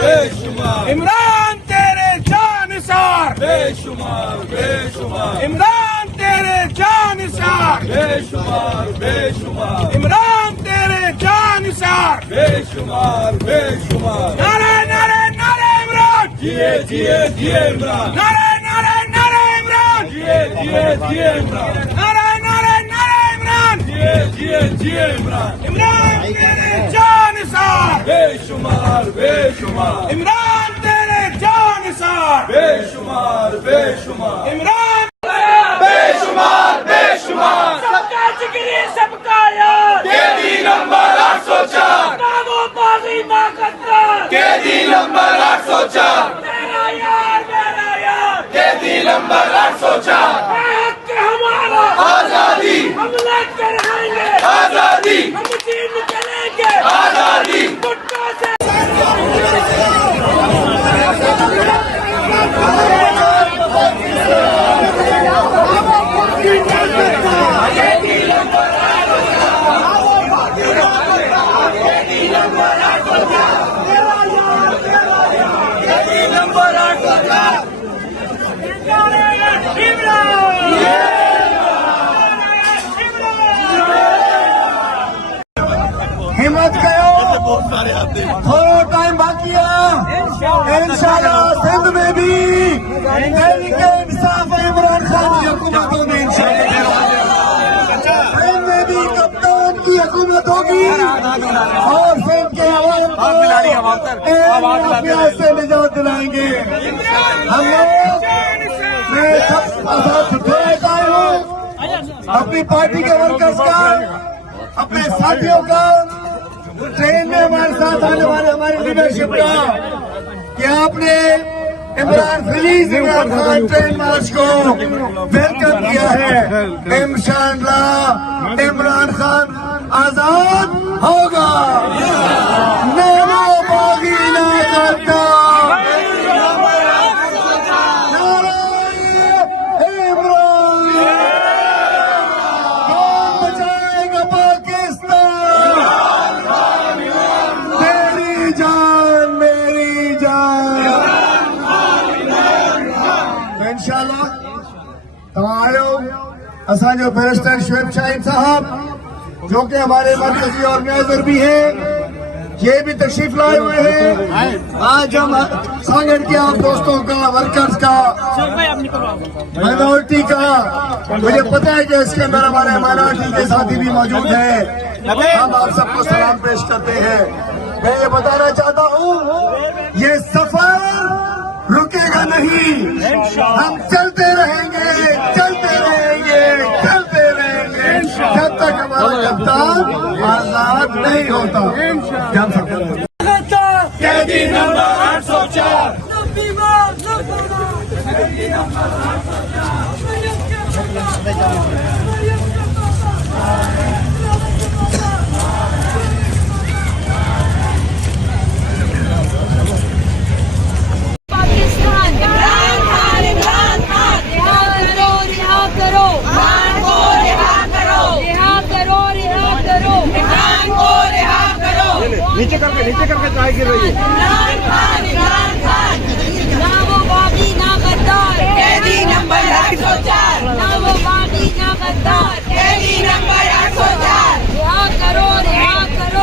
बेशुमार इमरान तेरे जानिसार बेशुमार बेशुमार इमरान तेरे जानिसार बेशुमार बेशुमार इमरान तेरे जानिसार बेशुमार बेशुमार नारे नारे नारे इमरान जिए जिए जिए इमरान नारे नारे नारे इमरान जिए जिए जिए इमरान नारे नारे नारे इमरान जिए जिए जिए इमरान इमरान तेरे जानिसार बेशुमार बेशुमार इमरान तेरे जानिसार बेशुमार बेशुमार इमरान बेशुमार बेशुमार सबका जिक्र सबका याद कैदी नंबर 804 ना वो बागी ना गद्दार कैदी नंबर 804 मेरा यार कैदी नंबर 804 हक हमारा आजादी हम लेके रहेंगे आजादी हम जीत चलेंगे आजादी गुट्टा से हिम्मत करो, थोड़ा टाइम बाकी है। इंशाल्लाह सिंध में भी तहरीक इंसाफ इमरान खान की हुकूमत होगी। इंशाल्लाह सिंध में भी कप्तान की हुकूमत होगी और सिंध के अवाम को माफिया से निजात दिलाएंगे। हम लोग मैं सब थोड़ा हूँ अपनी पार्टी के वर्कर्स का, अपने साथियों का, ट्रेन में हमारे साथ आने वाले हमारी लीडरशिप का कि आपने इमरान खान ट्रेन मार्च को वेलकम किया है। इंशाअल्लाह इमरान खान आजाद होगा। नारा बागी ना करता असांजो बैरिस्टर शुएब शाहीन साहब जो कि हमारे मरकजी ऑर्गेनाइजर भी हैं, ये भी तशरीफ लाए हुए हैं। आज हम स्वागत किया आप दोस्तों का, वर्कर्स का, माइनॉरिटी का। मुझे पता है कि इसके अंदर हमारे माइनॉरिटी के साथी भी मौजूद हैं। हम आप सबको सलाम पेश करते हैं। मैं ये बताना चाहता हूँ ये सफर रुकेगा नहीं, हम चलते रहेंगे चलते रहेंगे चलते रहेंगे जब तक हमारा कप्तान आजाद नहीं होता। जान सकते कैदी नंबर 804 नीचे करके चाय गिर रही है। ना वो बागी ना गद्दार कैदी नंबर 804 ना वो बागी ना गद्दार कैदी नंबर 804 रिहा करो रिहा करो।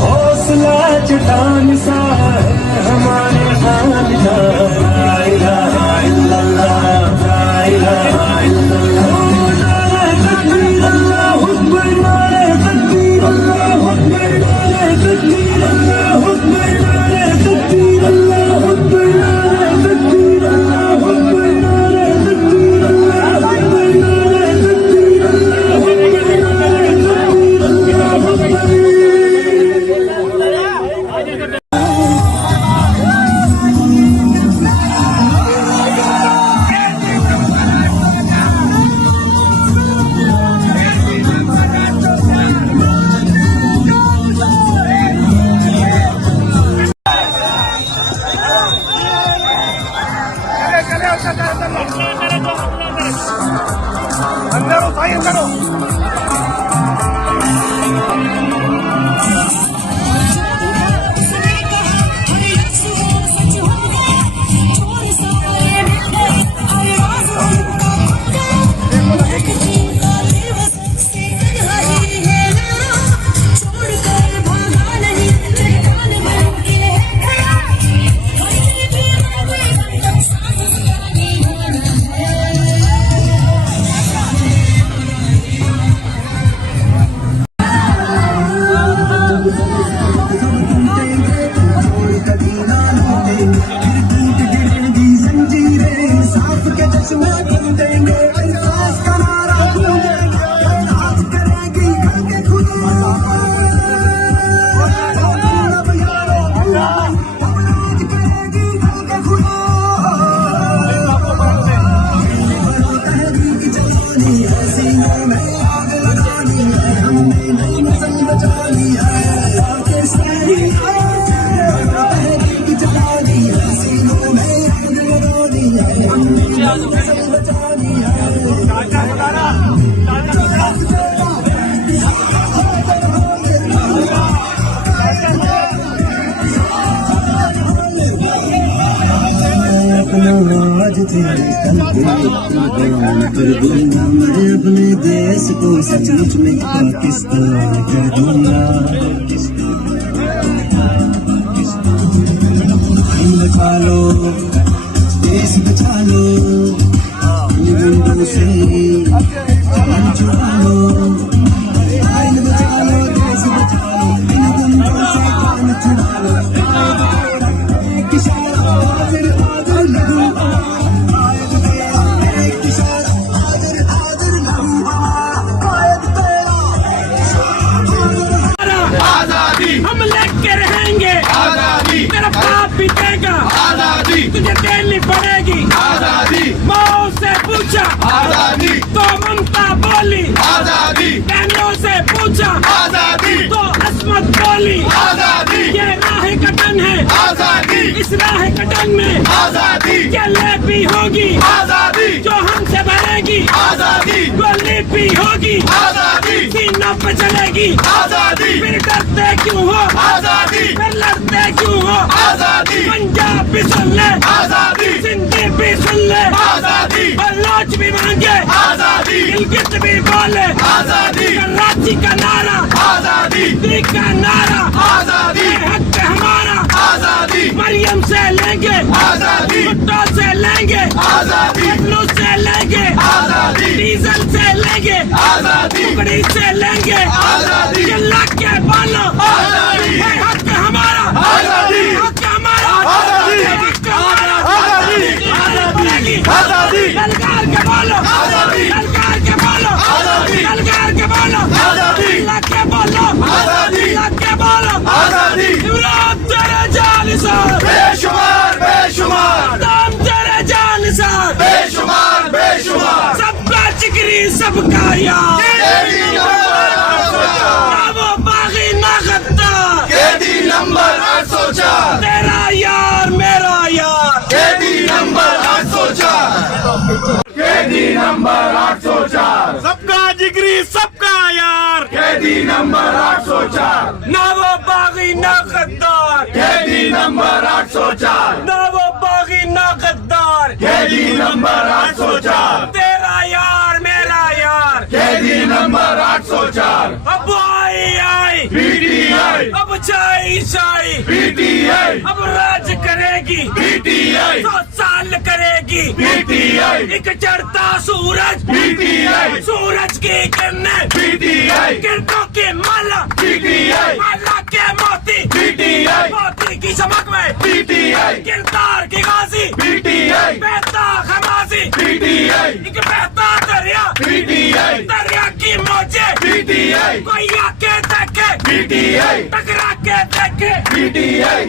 हौसला चट्टान सा है हमारे हाल का ला इलाहा इल्लल्लाह ला इलाहा इल्लल्लाह नारे तकबीर अल्लाहु अकबर नारे तकबीर अल्लाहु अकबर नारे तकबीर अल्लाहु अकबर नारे तकबीर अल्लाहु अकबर नारे तकबीर अल्लाहु अकबर नारे तकबीर अल्लाहु अकबर नारे तकबीर अल्लाहु अकबर नारे तकबीर आज तेरे कल बयान कर दूंगा मैं अपने देश को सचमुच में पाकिस्तान कर दूंगा बचा लो देश बचा लो गुंडों से जान छुड़ा लो आइन बचा लो देश बचा लो इन गुंडों से जान छुड़ा लो एक इशारा हाजिर हाजिर लहूगा कायद तेरा एक इशारा हाजिर हाजिर लहूगा कायद तेरा आजादी हम लेके रहेंगे आजादी तेरा बाप भी देगा आजादी तुझे देनी पड़ेगी आजादी माओ से पूछा आजादी तो ममता बोली आजादी बहनों से पूछा आजादी तो अस्मत बोली आजादी ये राह कटन है आजादी इस राह कटन में आजादी जले भी होगी आजादी जो हमसे भरेगी आजादी गोली भी होगी आजादी सीना पे चलेगी आजादी फिर डरते क्यों हो आजादी फिर लड़ते क्यों हो आजादी पंजाब भी सुन ले आजादी सिंधी भी सुन ले आजादी बलोच भी मांगे आजादी गिलगित भी बोले आजादी कराची का नारा आजादी दिल्ली का नारा आजादी ये हक है हमारा आजादी मरियम से लेंगे आजादी, भुट्टो से लेंगे आजादी, पटलू से लेंगे आजादी, डीजल से लेंगे आजादी, टुकड़ी से लेंगे आजादी, चिल्ला के बोलो आजादी, ये हक हमारा आजादी, हक हमारा आजादी, हक हमारा आजादी, आजादी आजादी, ललकार के बोलो आजादी, ललकार के बोलो आजादी, ललकार के बोलो आजादी, चिल्ला के बोलो आजादी, चिल्ला के बोलो आजादी, इमरान तेरे जालिसार बेशुमार बेशुमार, दाम तेरे जालिसार बेशुमार बेशुमार, सबका जिगरी सबका यार केडी नंबर 804, ना वो बागी ना गद्दार केडी नंबर 804, तेरा यार मेरा यार केडी नंबर 804, केडी नंबर 804, सबका जिगरी सबका यार केडी नंबर 804, ना वो बागी ना गद्दार केडी नंबर 804, ना वो बागी ना गद्दार केडी नंबर 804, तेरा यार मेरा यार केडी नंबर 804, अब आई पीटीआई, अब चाई चाई पीटीआई, अब राज करेगी पीटीआई, 100 साल करेगी पीटीआई, एक चढ़ता सूरज पीटीआई, सूरज की किरणें पीटीआई, किरणों की माला पीटीआई, माला के मोती पीटीआई, मोती की चमक में पीटीआई, किरदार की गाजी पीटीआई, बहता खमासी पीटीआई, एक बहता दरिया पीटीआई, दरिया की मौजे पीटीआई, कोई आके देखे पीटीआई, टकरा के देखे पीटीआई।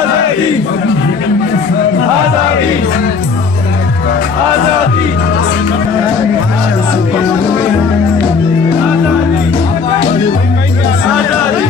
आजादी, आजादी, आजादी, आजादी,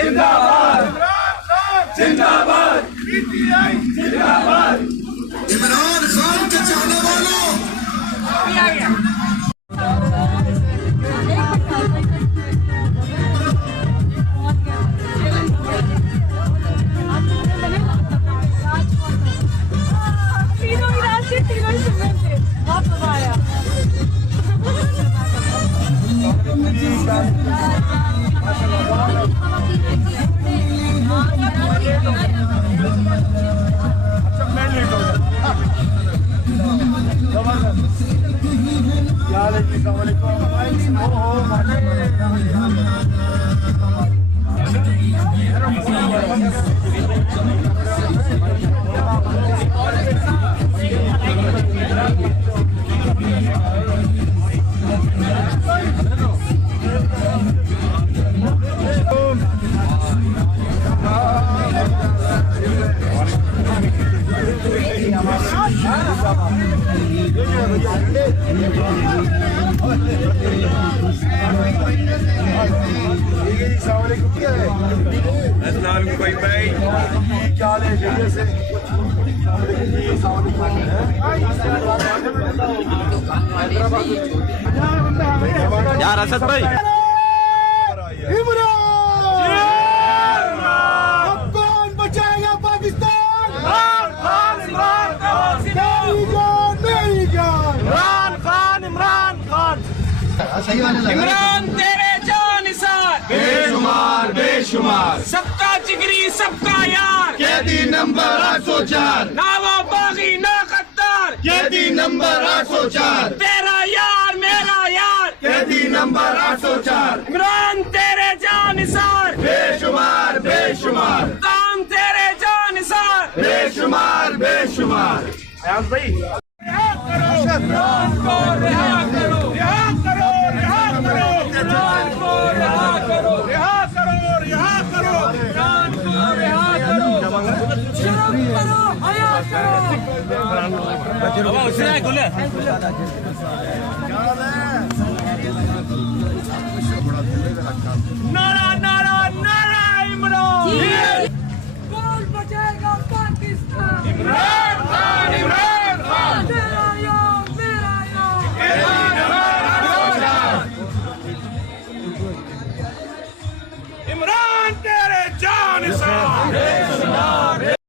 जिंदाबाद, जिंदाबाद, पीटीआई जिंदाबाद। इमरान खान के चाहने वालों तीनों ही रास्ते तीनों ही सुंदर थे बहुत मजा आया कोई भाई क्या हाल है जल्दी से यार असद भाई इमरान अब कौन बचाएगा पाकिस्तान? इमरान खान इमरान खान मेरी जान इमरान खान इमरान खान इमरान तेरे जानिसार बेशुमार बेशुमार सबका जिगरी सबका यार कैदी नंबर 804 ना वो बागी ना गद्दार कैदी नंबर 804 तेरा यार मेरा यार कैदी नंबर 804 इमरान तेरे जानिसार बेशुमार बेशुमार काम तेरे जानिसार बेशुमार बेशुमार रिहा करो इमरान को रिहा करो रिहा करो रिहा करो इमरान को रिहा करो रिहा करो रिहा करो इमरान को रिहा करो शर्म करो हया करो